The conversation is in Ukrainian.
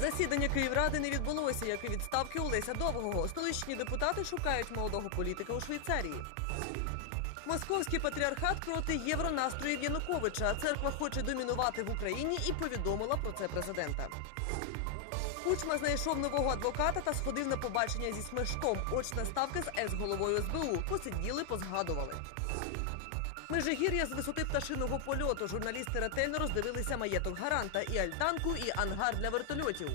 Засідання Київради не відбулося, як і відставки Олеся Довгого. Столичні депутати шукають молодого політика у Швейцарії. Московський патріархат проти євронастроїв Януковича. Церква хоче домінувати в Україні і повідомила про це президента. Кучма знайшов нового адвоката та сходив на побачення зі смешком. Очна ставка з екс-головою СБУ. Посиділи, позгадували. Межигір'я з висоти пташиного польоту. Журналісти ретельно роздивилися маєток гаранта і альтанку, і ангар для вертольотів.